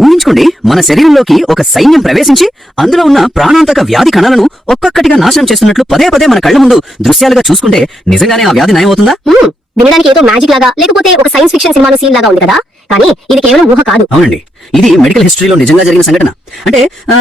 ఊహించుకోండి, మన శరీరంలోకి ఒక సైన్యం ప్రవేశించి అందులో ఉన్న ప్రాణాంతక వ్యాధి కణాలను ఒక్కొక్కటిగా నాశనం చేస్తున్నట్లు పదే పదే మన కళ్ళ ముందు దృశ్యాలుగా చూసుకుంటే నిజంగానే ఆ వ్యాధి నయం అవుతుందా? వినడానికి ఏదో మ్యాజిక్ లాగా లేకపోతే ఒక సైన్స్ ఫిక్షన్ సినిమాలో సీన్ లాగా ఉంది కదా, కానీ ఇది కేవలం ఊహ కాదు. అవునండి, ఇది మెడికల్ హిస్టరీలో నిజంగా జరిగిన సంఘటన. అంటే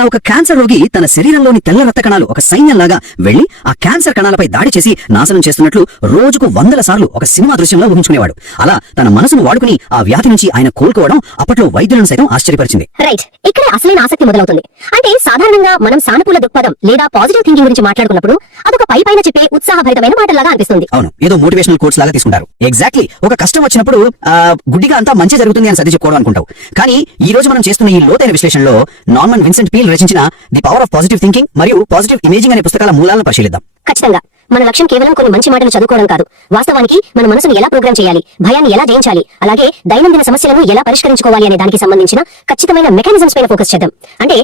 ఒక క్యాన్సర్ రోగి తన శరీరంలోని తెల్ల రక్త కణాలు ఒక సైన్యంలాగా వెళ్లి ఆ క్యాన్సర్ కణాలపై దాడి చేసి నాశనం చేస్తున్నట్లు రోజుకు 100 సార్లు ఒక సినిమా దృశ్యంలో ఊహించుకునేవాడు. అలా తన మనసును వాడుకుని ఆ వ్యాధి నుంచి ఆయన కోలుకోవడం అప్పట్లో వైద్యులను సైతం ఆశ్చర్యపరిచింది. రైట్, ఇక్కడే అసలైన ఆసక్తి మొదలవుతుంది. అంటే సాధారణంగా మనం సానుకూల దృక్పథం లేదా పాజిటివ్ థింకింగ్ గురించి మాట్లాడుకున్నప్పుడు అదొక పైన చెప్పే ఉత్సాహభరితమైన మాటలాగా అనిపిస్తుంది. అవును, ఏదో మోటివేషనల్ కోట్స్ లాగా తీసుకుంటారు. ఎగ్జాక్ట్లీ, ఒక కష్టం వచ్చినప్పుడు గుడ్డిగా అంతా మంచి జరుగుతుంది అని సర్ది చెప్పుకోవడం అనుకుంటావు. కానీ ఈ రోజు మనం చేస్తున్న ఈ లోతైన విశ్లేషణలో నార్మన్ విన్సెంట్ పీల్ రచించిన the power of positive thinking మరియు పాజిటివ్ ఇమేజింగ్ అనే పుస్తకాల మూలాలను పరిశీలిద్దాం. ఖచ్చితంగా మన లక్ష్యం కేవలం కొన్ని మంచి మాటలు చదువుకోవడం కాదు. వాస్తవానికి మన మనసును ఎలా ప్రోగ్రామ్ చేయాలి, భయాన్ని ఎలా జయించాలి, అలాగే దైనందిన సమస్యలను ఎలా పరిష్కరించుకోవాలి అనే దానికి సంబంధించిన ఖచ్చితమైన మెకానిజమ్స్ పైన ఫోకస్ చేద్దాం. అంటే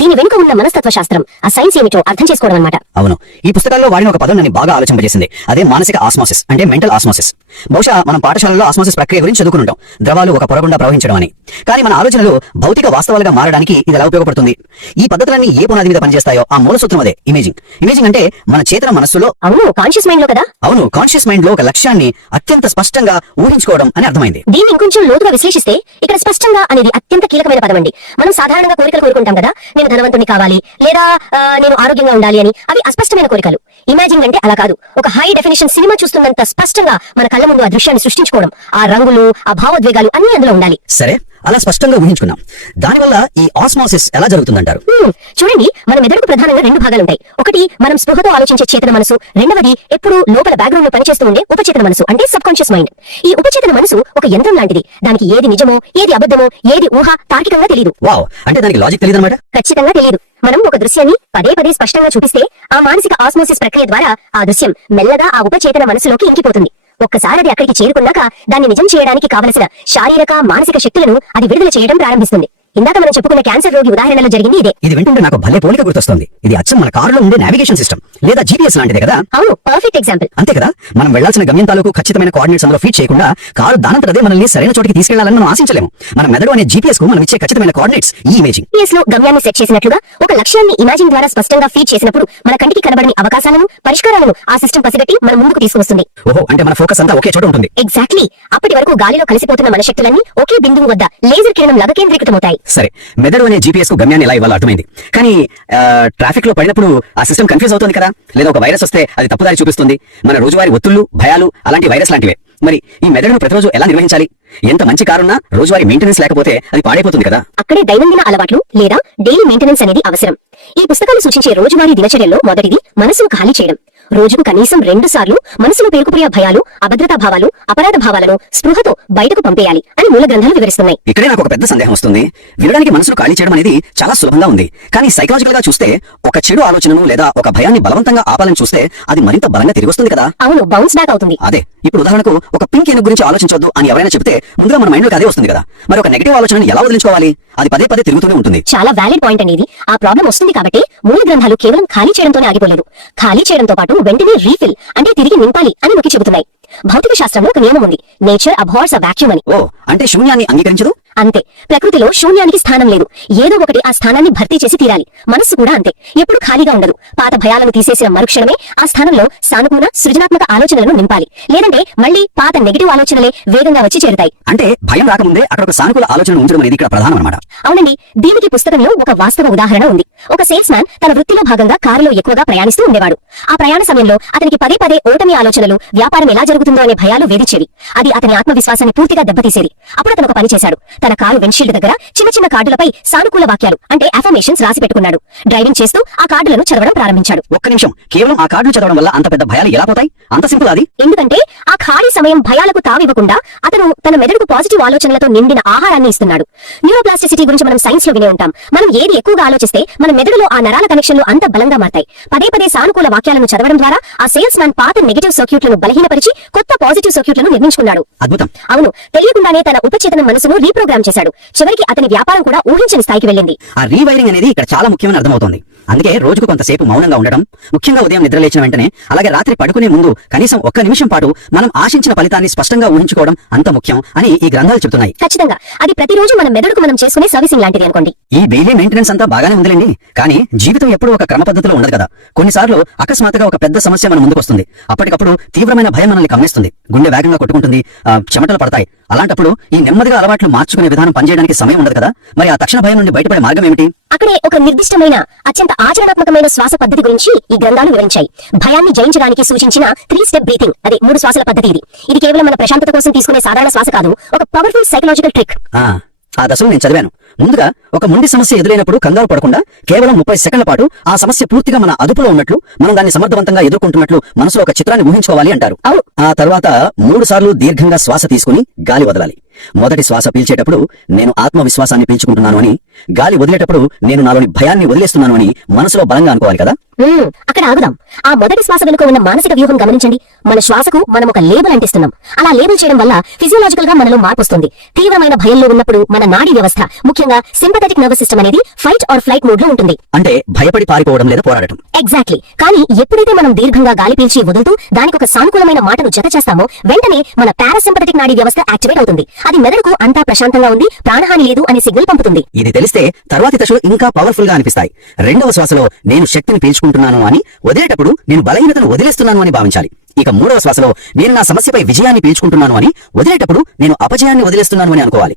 దీని వెనుక ఉన్న మనస్తత్వ శాస్త్రం, ఆ సైన్స్ ఏమిటో అర్థం చేసుకోవడం అన్నమాట. అవును, ఈ పుస్తకాల్లో వాడిన ఒక పదం నన్ను బాగా ఆలోచింపజేసింది. అదే మానసిక ఆస్మోసిస్, అంటే మెంటల్ ఆస్మోసిస్. బహుశా మనం పాఠశాలలో ఆస్మోసిస్ ప్రక్రియ గురించి చదువుకుంటాం, ద్రవాలు ఒక పొర గుండా ప్రవహించడం అని. కానీ మన ఆలోచనలు భౌతిక వాస్తవాలుగా మారడానికి ఇది ఎలా ఉపయోగపడుతుంది? ఈ పద్ధతులన్నీ ఏ పునాది మీద పనిచేస్తాయో ఆ మూల సూత్రం అదే ఇమేజింగ్. ఇమేజింగ్ అంటే మన చేతన మనస్సులో, అవును, కాన్షియస్ మైండ్ లో కదా. అవును, కాన్షియస్ మైండ్ లో ఒక లక్ష్యాన్ని అత్యంత స్పష్టంగా ఊహించుకోవడం అని అర్థమైంది. దీన్ని ఇంకొంచెం లోతుగా విశ్లేషిస్తే ఇక్కడ స్పష్టంగా అనేది అత్యంత కీలకమైన పదం అండి. మనం సాధారణంగా కోరికలు కోరుకుంటాం కదా, నేను ధనవంతుని కావాలి లేదా నేను ఆరోగ్యంగా ఉండాలి అని. అవి అస్పష్టమైన కోరికలు. ఇమాజింగ్ అంటే అలా కాదు. ఒక హై డెఫినిషన్ సినిమా చూస్తున్నంత స్పష్టంగా మన కళ్ళ ముందు ఆ దృశ్యాన్ని సృష్టించుకోవడం, ఆ రంగులు, ఆ భావోద్వేగాలు అన్ని అందులో ఉండాలి. సరే, అలా స్పష్టంగా ఊహించుకున్నాం. దానివల్ల ఈ ఆస్మోసిస్ ఎలా జరుగుతుందంటారు? చూడండి, మన మెదడుకు ప్రధానంగా 2 భాగాలు ఉంటాయి. ఒకటి మనం స్పృహతో ఆలోచించే చేతన మనసు, రెండవది ఎప్పుడు లోపల బ్యాక్గ్రౌండ్ లో పనిచేస్తూ ఉండే ఉపచేతన మనసు, అంటే సబ్ కాన్షియస్ మైండ్. ఈ ఉపచేతన మనసు ఒక యంత్రం లాంటిది. దానికి ఏది నిజమో, ఏది అబద్ధమో, ఏది ఊహ తార్కికంగా తెలియదు. వావ్, అంటే దానికి లాజిక్ తెలియదన్నమాట. ఖచ్చితంగా తెలియదు. మనం ఒక దృశ్యాన్ని పదే పదే స్పష్టంగా చూపిస్తే ఆ మానసిక ఆస్మోసిస్ ప్రక్రియ ద్వారా ఆ దృశ్యం మెల్లగా ఆ ఉపచేతన మనసులోకి ఇంకిపోతుంది. ఒక్కసారి అది అక్కడికి చేరుకున్నాక దాన్ని నిజం చేయడానికి కావలసిన శారీరక, మానసిక శక్తులను అది విడుదల చేయడం ప్రారంభిస్తుంది. ఇందాక మనం చెప్పుకున్న క్యాన్సర్ రోగి ఉదాహరణలో జరిగింది ఇదే. ఇది వింటుంటే నాకు భలే పోలిక గుర్తొస్తుంది. ఇది అచ్చం మన కారులో ఉండే నావిగేషన్ సిస్టమ్ లేదా జీపీఎస్ లాంటిదే కదా? అవును, పర్ఫెక్ట్ ఎగ్జాంపుల్. అంతే కదా, మనం వెళ్లాల్సిన గమ్యం తాలూకు ఖచ్చితమైన కోఆర్డినేట్స్ అందులో ఫీడ్ చేయకుండా కారు దానంతటదే మనల్ని సరైన చోటికి తీసుకెళ్లాలని మనం ఆశించలేము. మన మెదడు అనే జీపీఎస్ కు మనం ఇచ్చే ఖచ్చితమైన కోఆర్డినేట్స్ ఈ ఇమేజింగ్. జీపీఎస్ లో గమ్యాన్ని సెట్ చేసినట్లుగా ఒక లక్ష్యాన్ని ఇమాజింగ్ ద్వారా స్పష్టంగా ఫీడ్ చేసినప్పుడు మన కంటికి కనబడని అవకాశాలను, పరిష్కారాలను ఆ సిస్టమ్ పసిగట్టి మన ముందుకు తీసుకువస్తుంది. ఓహో, అంటే మన ఫోకస్ అంతా ఒకే చోట ఉంటుంది. ఎగ్జాక్ట్లీ. అప్పటి వరకు గాలిలో కలిసిపోతున్న మన శక్తులన్నీ ఒకే బిందువు వద్ద లేజర్ కిరణం లాగా కేంద్రీకృతమవుతాయి. సరే, మెదడు అనే జీపీఎస్ కు గమ్యాన్ని ఎలా ఇవ్వాలో అర్థమైంది. కానీ ట్రాఫిక్ లో పడినప్పుడు ఆ సిస్టమ్ కన్ఫ్యూజ్ అవుతుంది కదా, లేదా ఒక వైరస్ వస్తే అది తప్పుదారి చూపిస్తుంది. మన రోజువారీ ఒత్తుళ్లు, భయాలు అలాంటి వైరస్ లాంటివే. మరి ఈ మెదడును ప్రతిరోజు ఎలా నిర్వహించాలి? ఎంత మంచి కారున్నా రోజువారీ మెయింటెనెన్స్ లేకపోతే అది పాడైపోతుంది కదా. అక్కడే దైనందిన అలవాట్లు లేదా డైలీ మెయింటెనెన్స్ అనేది అవసరం. ఈ పుస్తకాలు సూచించే రోజువారీ దినచర్యల్లో మొదటిది మనసును ఖాళీ చేయడం. రోజుకు కనీసం 2 సార్లు మనసులో పేరుకుపోయే భయాలు, అభద్రతా భావాలు, అపరాధ భావాలను స్పృహతో బయటకు పంపేయాలి అని మూల గ్రంథాలు వివరిస్తున్నాయి. ఇక్కడే నాకు ఒక పెద్ద సందేహం వస్తుంది. వినడానికి మనసును ఖాళీ చేయడం అనేది చాలా సులభంగా ఉంది. కానీ సైకలాజికల్ గా చూస్తే ఒక చెడు ఆలోచనను లేదా ఒక భయాన్ని బలవంతంగా ఆపాలని చూస్తే అది మరింత బలంగా తిరిగి వస్తుంది కదా. అవును, బౌన్స్ బ్యాక్ అవుతుంది. అదే, ఇప్పుడు ఉదాహరణకు ఒక పింక్ ఏనుగు గురించి ఆలోచించొద్దు అని ఎవరైనా చెప్తే ముందుగా మన మైండ్ లోకి అదే వస్తుంది కదా. మరి ఒక నెగిటివ్ ఆలోచనను ఎలా వదిలించుకోవాలి? అది పదే పదే తిరుగుతూనే ఉంటుంది. చాలా వ్యాలిడ్ పాయింట్ అనేది. ఆ ప్రాబ్లం వస్తుంది కాబట్టి మూల గ్రంథాలు కేవలం ఖాళీ చేయడంతోనే ఆగిపోలేదు. ఖాళీ చేయడంతో పాటు వెంటనే రీఫిల్ అంటే తిరిగి నింపాలి అని నొక్కి చెబుతున్నాయి. భౌతిక శాస్త్రంలో ఒక నియమం ఉంది, నేచర్ అబార్స్ అ వాక్యూమ్ అని. ఓ, అంటే శూన్యాన్ని అంగీకరించదు. అంతే, ప్రకృతిలో శూన్యానికి స్థానం లేదు. ఏదో ఒకటి ఆ స్థానాన్ని భర్తీ చేసి తీరాలి. మనస్సు కూడా అంతే, ఎప్పుడు ఖాళీగా ఉండదు. పాత భయాలను తీసేసిన మరుక్షణమే ఆ స్థానంలో సానుకూల, సృజనాత్మక ఆలోచనలను నింపాలి. లేదంటే మళ్ళీ పాత నెగిటివ్ ఆలోచనలే వేగంగా వచ్చి చేరుతాయి. అంటే భయం రాకముందే అక్కడ ఒక సానుకూల ఆలోచన ఉంచడం అనేది ఇక్కడ ప్రధానం అన్నమాట. అవునండి, దీనికి పుస్తకంలో ఒక వాస్తవ ఉదాహరణ ఉంది. ఒక సేల్స్ మ్యాన్ తన వృత్తిలో భాగంగా కారులో ఎక్కువగా ప్రయాణిస్తూ ఉండేవాడు. ఆ ప్రయాణ సమయంలో అతనికి పదే పదే ఓటమి ఆలోచనలు, వ్యాపారం ఎలా జరుగుతుందో అనే భయాలు వేధించేవి. అది అతని ఆత్మవిశ్వాసాన్ని పూర్తిగా దెబ్బతీసేది. అప్పుడు అతను ఒక పని చేశాడు. తన కారు విండ్షీల్డ్ దగ్గర చిన్న చిన్న కార్డులపై సానుకూల వాక్యాలు అంటే అఫర్మేషన్స్ రాసి పెట్టుకున్నాడు. డ్రైవింగ్ చేస్తూ ఆ కార్డులను చదవడం ప్రారంభించాడు. ఒక్క నిమిషం, కేవలం ఆ కార్డులు చదవడం వల్ల అంత పెద్ద భయాలు ఎలా పోతాయి? అంత సింపుల్ అది. ఎందుకంటే ఆ ఖాళీ సమయం భయాలకు తావివ్వకుండా అతను తన మెదడుకు పాజిటివ్ ఆలోచనలతో నిండిన ఆహారాన్ని ఇస్తున్నాడు. న్యూరోప్లాస్టిసిటీ గురించి మనం సైన్స్ లో వినే ఉంటాం. మనం ఏది ఎక్కువగా ఆలోచిస్తే మన మెదడులో ఆ నరాల కనెక్షన్లు అంత బలంగా మారతాయి. పదే పదే సానుకూల వాక్యాలను చదవడం ద్వారా ఆ సేల్స్ మ్యాన్ పాత నెగటివ్ సర్క్యూట్లను బలహీనపరిచి కొత్త పాజిటివ్ సర్క్యూట్లను నిర్మించుకున్నాడు. అద్భుతం. అవును, తెలియకుండానే తన ఉపచేతన మనసును రీప్రోగ్రామ్ చేశాడు. చివరికి అతని వ్యాపారం కూడా ఊహించని స్థాయికి వెళ్ళింది. ఆ రీవైరింగ్ అనేది ఇక్కడ చాలా ముఖ్యమని అర్థమవుతోంది. అందుకే రోజుకు కొంతసేపు మౌనంగా ఉండడం, ముఖ్యంగా ఉదయం నిద్ర లేచిన వెంటనే, అలాగే రాత్రి పడుకునే ముందు కనీసం ఒక్క నిమిషం పాటు మనం ఆశించిన ఫలితాన్ని స్పష్టంగా ఊహించుకోవడం అంత ముఖ్యం అని ఈ గ్రంథాలు చెబుతున్నాయి. ఖచ్చితంగా అది ప్రతిరోజు మన మెదడుకు మనం చేసుకునే సర్వీసింగ్ లాంటిది అనుకోండి. ఈ డైలీ మెయింటెనెన్స్ అంతా బాగానే ఉందిలేండి, కానీ జీవితం ఎప్పుడూ ఒక క్రమ పద్ధతిలో ఉండదు కదా. కొన్నిసార్లు అకస్మాత్తుగా ఒక పెద్ద సమస్య మన ముందుకు వస్తుంది. అప్పటికప్పుడు తీవ్రమైన భయం మనల్ని కమ్మేస్తుంది, గుండె వేగంగా కొట్టుకుంటుంది, చెమటలు పడతాయి. అలాంటప్పుడు ఈ నెమ్మదిగా అలవాట్లు మార్చుకునే విధానం పనిచేయడానికి సమయం ఉండదు కదా. మరి ఆ తక్షణ భయం నుండి బయటపడే మార్గం ఏమిటి? అక్కడే ఒక నిర్దిష్టమైన అత్యంత ఆచరణాత్మకమైన శ్వాస పద్ధతి గురించి ఈ గ్రంథాలు వివరించాయి. భయాన్ని జయించడానికి సూచించిన 3 స్టెప్ బ్రీతింగ్, అది 3 శ్వాసల పద్ధతి. ఇది కేవలం మన ప్రశాంతత కోసం తీసుకునే సాధారణ శ్వాస కాదు, ఒక పవర్ఫుల్ సైకలాజికల్ ట్రిక్. ఆ దశలు నేను చదివాను. ముందుగా ఒక ముండి సమస్య ఎదురైనప్పుడు కంగారు పడకుండా కేవలం 30 సెకండ్ల పాటు ఆ సమస్య పూర్తిగా మన అదుపులో ఉన్నట్లు, మనం దాన్ని సమర్థవంతంగా ఎదుర్కొంటున్నట్లు మనసులో ఒక చిత్రాన్ని ఊహించుకోవాలి అంటారు. ఆ తర్వాత 3 సార్లు దీర్ఘంగా శ్వాస తీసుకుని గాలి వదలాలి. మొదటి శ్వాస పీల్చేటప్పుడు నేను ఆత్మవిశ్వాసాన్ని పీల్చుకుంటున్నాను అని, గాలి వదిలేటప్పుడు నేను నాలోని భయాన్ని వదిలేస్తున్నాను అని మనసులో బలంగా అనుకోవాలి కదా. అక్కడ ఆగుదాం. ఆ మొదటి శ్వాస వెనుక ఉన్న మానసిక వ్యూహం గమనించండి. మన శ్వాసకు మనం ఒక లేబుల్ అంటిస్తున్నాం. అలా లేబుల్ చేయడం వల్ల ఫిజియోలాజికల్ గా మనలో మార్పు వస్తుంది. తీవ్రమైన భయంలో ఉన్నప్పుడు మన నాడీ వ్యవస్థ, ముఖ్యంగా సింపథెటిక్ నర్వస్ సిస్టమ్ అనేది ఫైట్ ఆర్ ఫ్లైట్ మోడ్ లో ఉంటుంది. అంటే భయపడి పారిపోవడం లేదా పోరాడటం. ఎగ్జాక్ట్లీ. కానీ ఎప్పుడైతే మనం దీర్ఘంగా గాలి పీల్చి వదులుతూ దానికి ఒక సానుకూలమైన మాటను జత చేస్తామో, వెంటనే మన పారాసింపథెటిక్ నాడీ వ్యవస్థ యాక్టివేట్ అవుతుంది. అది మెదడుకు అంతా ప్రశాంతంగా ఉంది, ప్రాణహాని లేదు అనే సిగ్నల్ పంపుతుంది. ఇది తెలిస్తే తర్వాతి దశలు ఇంకా పవర్ఫుల్ గా అనిపిస్తాయి. రెండవ శ్వాసలో నేను శక్తిని పీల్చుకుంటున్నాను అని, వదిలేటప్పుడు నేను బలహీనతను వదిలేస్తున్నాను అని భావించాలి. ఇక 3వ శ్వాసలో నేను నా సమస్యపై విజయాన్ని పీల్చుకుంటున్నాను అని, వదిలేటప్పుడు నేను అపజయాన్ని వదిలేస్తున్నాను అని అనుకోవాలి.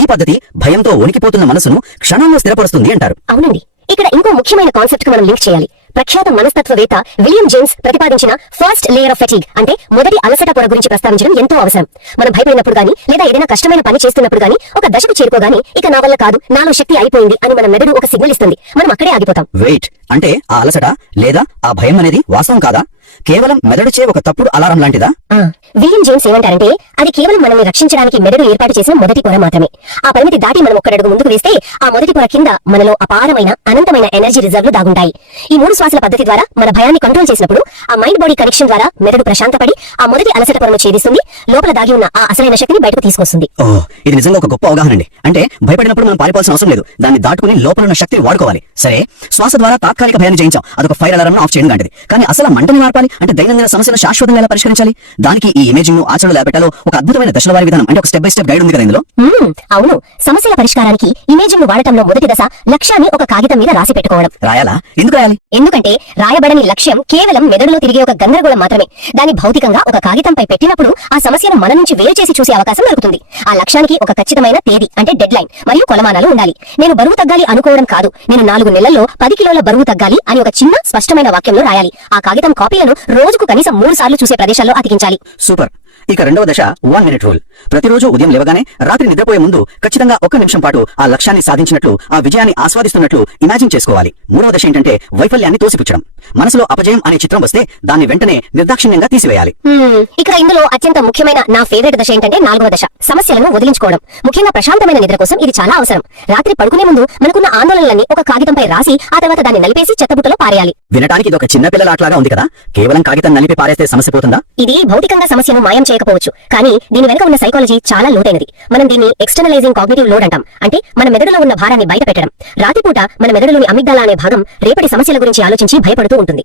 ఈ పద్ధతి భయంతో వణికిపోతున్న మనసును క్షణంలో స్థిరపరుస్తుంది అంటారు. అవునండి. ఇక్కడ ఇంకో ముఖ్యమైన కాన్సెప్ట్ కు మనం లింక్ చేయాలి. ప్రఖ్యాత మనస్తత్వవేత్త విలియం జేమ్స్ ప్రతిపాదించిన ఫస్ట్ లేయర్ ఆఫ్ ఫెటిగ్, అంటే మొదటి అలసట పొర గురించి ప్రస్తావించడం ఎంతో అవసరం. మనం భయపడినప్పుడు గానీ, లేదా ఏదైనా కష్టమైన పని చేస్తున్నప్పుడు గానీ, ఒక దశకు చేరుకోగానే ఇక నా వల్ల కాదు, నాలో శక్తి అయిపోయింది అని మన మెదడు ఒక సిగ్నల్ ఇస్తుంది. మనం అక్కడే ఆగిపోతాం. వెయిట్, అంటే ఆ అలసట లేదా ఆ భయం అనేది వాస్తవం కాదా? కేవలం మెదడుచే ఒక తప్పుడు అలారం లాంటిదా? విలియం జేమ్స్ ఏమంటారంటే, అది కేవలం మనల్ని రక్షించడానికి మెదడు ఏర్పాటు చేసిన మొదటి పొర మాత్రమే. ఆ పరిమితి దాటి మనం ఒక్కడడుగు ముందుకు వేస్తే ఆ మొదటి పొర కింద మనలో అపారమైన అనంతమైన ఎనర్జీ రిజర్వ్లు దాగుంటాయి. ఈ 3 శ్వాసల పద్ధతి ద్వారా మన భయాన్ని కంట్రోల్ చేసినప్పుడు ఆ మైండ్ బాడీ కనెక్షన్ ద్వారా మెదడు ప్రశాంతపడి ఆ మొదటి అలసట పొరను ఛేదిస్తుంది, లోపల దాగి ఉన్న ఆ అసలైన శక్తిని బయటకు తీసుకొస్తుంది. ఇది నిజంగా ఒక గొప్ప అవగాహన అండి. అంటే భయపడినప్పుడు మనం పారిపోవాల్సిన అవసరం లేదు, దాన్ని దాటుకుని లోపల ఉన్న శక్తిని వాడుకోవాలి. సరే, శ్వాస ద్వారా తాత్కాలిక భయాన్ని జయించాం, అదొక ఫైర్ అలారం ఆఫ్ చేయడం లాంటిది. కానీ అసలు మంటని మార్పాలి అంటే, దైనందిన సమస్యను శాశ్వతంగా ఎలా పరిష్కరించాలి? దానికి ఈ ఇమేజింగ్ ను ఆచరణలో లేపెట్టాలో ఒక అద్భుతమైన దశల వారీ విధానం, అంటే ఒక స్టెప్ బై స్టెప్ గైడ్ ఉంది కదా ఇందులో. అవును. సమస్యల పరిష్కారానికి ఇమేజింగ్ ను వాడటంలో మొదటి దశ లక్ష్యాన్ని ఒక కాగితం మీద రాసి పెట్టుకోవడం. రాయాలా? ఎందుకు రాయాలి? ఎందుకంటే రాయబడని లక్ష్యం కేవలం మెదడులో తిరిగే ఒక గందరగోళం మాత్రమే. దాన్ని భౌతికంగా ఒక కాగితంపై పెట్టినప్పుడు ఆ సమస్యను మన నుంచి వేరు చేసి చూసే అవకాశం దొరుకుతుంది. ఆ లక్ష్యానికి ఒక ఖచ్చితమైన తేదీ, అంటే డెడ్ లైన్ మరియు కొలమానాలు ఉండాలి. నేను బరువు తగ్గాలి అనుకోవడం కాదు, నేను 4 నెలల్లో 10 కిలోల బరువు తగ్గాలి అని ఒక చిన్న స్పష్టమైన వాక్యంలో రాయాలి. ఆ కాగితం కాపీలను రోజుకు కనీసం 3 సార్లు చూసే ప్రదేశాల్లో అతికించాలి. సూపర్. ఇక రెండవ దశ 1 మినిట్ రూల్. ప్రతిరోజు ఉదయం లేవగానే, రాత్రి నిద్రపోయే ముందు ఖచ్చితంగా 1 నిమిషం పాటు ఆ లక్ష్యాన్ని సాధించినట్లు, ఆ విజయాన్ని ఆస్వాదిస్తున్నట్లు ఇమాజిన్ చేసుకోవాలి. 3వ దశ ఏంటంటే వైఫల్యాన్ని తోసిపుచ్చడం. మనసులో అపజయం అనే చిత్రం వస్తే దాన్ని వెంటనే నిర్దాక్షిణ్యంగా తీసివేయాలి. ఇక్కడ ఇందులో అత్యంత ముఖ్యమైన నా ఫేవరెట్ దశ ఏంటంటే 4వ దశ, సమస్యలను వదిలించుకోవడం. ముఖ్యంగా ప్రశాంతమైన నిద్ర కోసం ఇది చాలా అవసరం. రాత్రి పడుకునే ముందు మనకున్న ఆందోళనలన్నీ ఒక కాగితంపై రాసి ఆ తర్వాత దాన్ని నలిపేసి చెత్తబుట్టలో పారేయాలి. వినటానికి ఇది ఒక చిన్న పిల్లల ఆటలాగా ఉంది కదా. కేవలం కాగితం నలిపి పారేస్తే సమస్య పోతుందా? ఇది భౌతికంగా సమస్యను మాయం చేయకపోవచ్చు, కానీ దీని వెనుక ఉన్న సైకాలజీ చాలా లోతైనది. మనం దీన్ని ఎక్స్టర్నలైజింగ్ కాగ్నిటివ్ లోడ్ అంటాం. అంటే మన మెదడులో ఉన్న భారాన్ని బయట పెట్టడం. రాత్రిపూట మన మెదడులోని అమిగ్డాలా అనే భాగం రేపటి సమస్యల గురించి ఆలోచించి భయపడుతూ ఉంటుంది.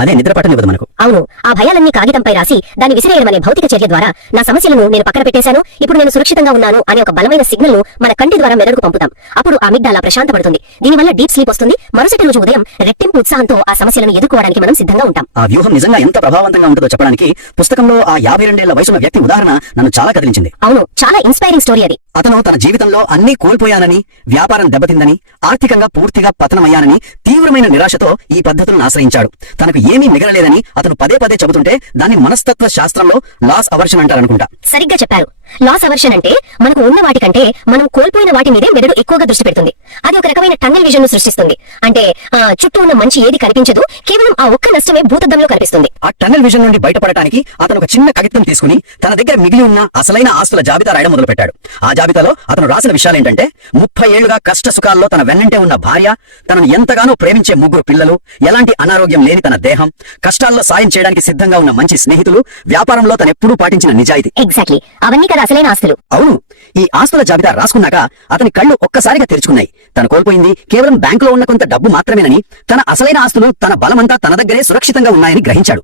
అదే నిద్ర పట్టనివ్వదు మనకు. అవును. ఆ భయాలన్నీ కాగితంపై రాసి దాన్ని విసిరేయడం అనే భౌతిక చర్య ద్వారా నా సమస్యలను నేను పక్కన పెట్టేశాను, ఇప్పుడు నేను సురక్షితంగా ఉన్నాను అనే ఒక బలమైన సిగ్నల్ ను మన కంటి ద్వారా మెదడుకు పంపుతాం. అప్పుడు ఆ అమిగ్డాలా ప్రశాంతపడుతుంది. దీనివల్ల డీప్ స్లీప్ వస్తుంది. మరుసటి రోజు ఉదయం రెట్టింపు ఉత్సాహంతో ఆ సమస్యలను ఎదుర్కోవడానికి మనం సిద్ధంగా ఉంటాం. ఆ వ్యూహం నిజంగా ఎంత ప్రభావవంతంగా ఉంటుందో చెప్పడానికి పుస్తకంలో ఆ 52 ఏళ్ల వయసున్న వ్యక్తి ఉదాహరణ నన్ను చాలా కదిలించింది. అవును, చాలా ఇన్స్పైరింగ్ స్టోరీ అది. అతను తన జీవితంలో అన్ని కోల్పోయానని, వ్యాపారం దెబ్బతిందని, ఆర్థికంగా పూర్తిగా పతనమయ్యానని తీవ్రమైన నిరాశతో ఈ పద్ధతులను ఆశ్రయించాడు. తనకు ఏమీ మిగలలేదని అతను పదే పదే చెబుతుంటే దాన్ని మనస్తత్వ శాస్త్రంలో లాస్ అవర్షన్ అంటారనుకుంటా. సరిగ్గా చెప్పారు. లాస్ అవర్షన్ అంటే మనకు ఉన్న వాటి కంటే మనం కోల్పోయిన వాటి మీదే మెదడు ఎక్కువగా దృష్టి పెడుతుంది. అది ఒక రకమైన టన్నెల్ విజన్ ను సృష్టిస్తుంది. అంటే చుట్టూ ఉన్న మంచి ఏది కనిపించదు, కేవలం ఆ ఒక్క నష్టమే భూతద్దంలో కనిపిస్తుంది. ఆ టన్నెల్ విజన్ నుండి బయటపడటానికి అతను ఒక చిన్న కాగితం తీసుకుని తన దగ్గర మిగిలి ఉన్న అసలైన ఆస్తుల జాబితా రాయడం మొదలుపెట్టాడు. ఆ జాబితాలో అతను రాసిన విషయాలేంటంటే 30 ఏళ్లుగా కష్ట సుఖాల్లో తన వెన్నంటే ఉన్న భార్య, తనను ఎంతగానో ప్రేమించే 3 పిల్లలు, ఎలాంటి అనారోగ్యం లేని తన దేహం, కష్టాల్లో సాయం చేయడానికి సిద్ధంగా ఉన్న మంచి స్నేహితులు, వ్యాపారంలో తనెప్పుడూ పాటించిన నిజాయితీ. ఎగ్జాక్ట్లీ, అవన్నీ కదా అసలైన ఆస్తులు. అవును, ఈ ఆస్తుల జాబితా రాసుకున్నాక అతని కళ్ళు ఒక్కసారిగా తెరుచుకున్నాయి. తను కోల్పోయింది కేవలం బ్యాంకులో ఉన్న కొంత డబ్బు మాత్రమేనని, తన అసలైన ఆస్తులు, తన బలమంతా తన దగ్గరే సురక్షితంగా ఉన్నాయని గ్రహించాడు.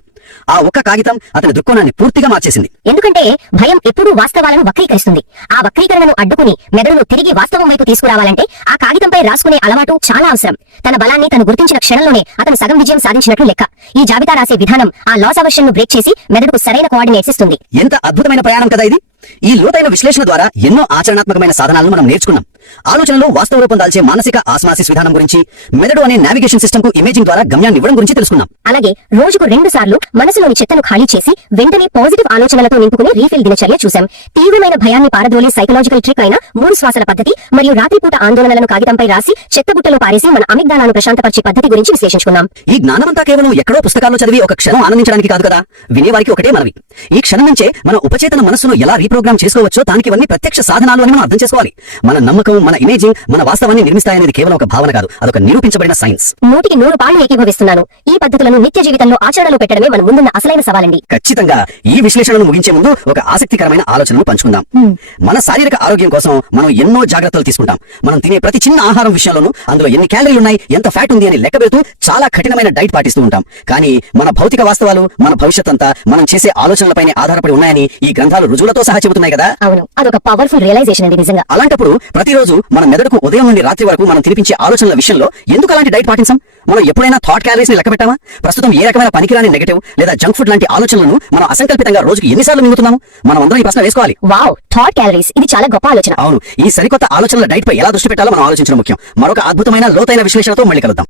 ఆ ఒక్క కాగితం అతని దృక్కోణాన్ని పూర్తిగా మార్చేసింది. ఎందుకంటే భయం ఎప్పుడూ వాస్తవాలను వక్రీకరిస్తుంది. ఆ వక్రీకరణను అడ్డుకుని మెదడును తిరిగి వాస్తవం వైపు తీసుకురావాలంటే ఆ కాగితంపై రాసుకునే అలవాటు చాలా అవసరం. తన బలాన్ని తను గుర్తించిన క్షణంలోనే అతను సగం విజయం సాధించినట్లు లెక్క. ఈ జాబితా రాసే విధానం ఆ లాస్ అవర్షన్ ను బ్రేక్ చేసి మెదడుకు సరైన కోఆర్డినేట్స్ ఇస్తుంది. ఎంత అద్భుతమైన ప్రయాణం కదా ఇది. ఈ లోతైన విశ్లేషణ ద్వారా ఎన్నో ఆచరణాత్మకమైన సాధనాలను మనం నేర్చుకున్నాం. ఆలోచనలో వాస్తవ రూపం దాల్చే మానసిక ఆస్మాసిస్ విధానం గురించి, మెదడు అనే నావిగేషన్ సిస్టమ్ కు ఇమేజింగ్ ద్వారా గమ్యాన్ని ఇవ్వడం గురించి తెలుసుకున్నాం. అలాగే రోజుకు 2 సార్లు మనసులోని చెత్తను ఖాళీ చేసి వెంటనే పాజిటివ్ ఆలోచనలతో నింపుకునే రీఫిల్ దినచర్య చూశాం. తీవ్రమైన భయాన్ని పారదోలే సైకలాజికల్ ట్రిక్ అయిన 3 శ్వాసల పద్ధతి మరియు రాత్రిపూట ఆందోళనలను కాగితంపై రాసి చెత్తబుట్టలో పారేసి మన అమిగ్దాలాను ప్రశాంతపరిచే పద్ధతి గురించి విశ్లేషించుకున్నాం. ఈ జ్ఞానమంతా కేవలం ఎక్కడో పుస్తకాల్లో చదివి ఒక క్షణం ఆనందించడానికి కాదు కదా. వినేవారికి ఒకటే మనవి, ఈ క్షణం నుంచే మన ఉపచేతన మనస్సును ఎలా రీప్రోగ్రామ్ చేసుకోవచ్చో దానికి ఇవన్నీ ప్రత్యక్ష సాధనాలు అని మనం అర్థం చేసుకోవాలి. మన నమ్మకం, మన ఇమేజింగ్ మన వాస్తవాన్ని నిర్మిస్తాయనేది కేవలం ఒక భావన కాదు, అదొక నిరూపించబడిన సైన్స్. 100కి 100 పాళ్ళు ఏకీభవిస్తున్నాను. ఈ పద్ధతులను నిత్య జీవితంలో ఆచరణలో పెట్టడమే మన ముందున్న అసలైన సవాలండి. ఖచ్చితంగా. ఈ విశ్లేషణను ముగించే ముందు ఒక ఆసక్తికరమైన ఆలోచనను పంచుకుందాం. మన శారీరక ఆరోగ్యం కోసం మనం ఎన్నో జాగ్రత్తలు తీసుకుంటాం. మనం తినే ప్రతి చిన్న ఆహారం విషయంలోనూ అందులో ఎన్ని క్యాలరీలు ఉన్నాయి, ఎంత ఫ్యాట్ ఉంది అని లెక్క పెడుతూ చాలా కఠినమైన డైట్ పాటిస్తూ ఉంటాం. కానీ మన భౌతిక వాస్తవాలు, మన భవిష్యత్ అంతా మనం చేసే ఆలోచనలపైనే ఆధారపడి ఉన్నాయని ఈ గ్రంథాలు రుజువులతో సహా చెబుతున్నాయి కదా. అవును, అదొక పవర్ఫుల్ రియలైజేషన్ అండి నిజంగా. అలాంటప్పుడు ప్రతిరోజు మన మెదడుకు ఉదయం నుండి రాత్రి వరకు మనం తినిపించే ఆలోచనల విషయంలో ఎందుకు అలాంటి డైట్ పాటించాం? మనం ఎప్పుడైనా థాట్ క్యాలరీస్ ని లెక్క పెట్టామా? ప్రస్తుతం ఏ రకమైన పనికిరాని నెగటివ్ లేదా జంక్ ఫుడ్ లాంటి ఆలోచనలను మనం అసంకల్పితంగా రోజుకి ఎన్నిసార్లు మింగుతున్నాము? మనం అందరం ఈ ప్రశ్న వేసుకోవాలి. వావ్, థాట్ క్యాలరీస్, ఇది చాలా గొప్ప ఆలోచన. అవును, ఈ సరికొత్త ఆలోచనల డైట్ పై ఎలా దృష్టి పెట్టాలో మనం ఆలోచించడం ముఖ్యం. మరొక అద్భుతమైన లోతైన విశ్లేషణతో మళ్ళీ కలుద్దాం.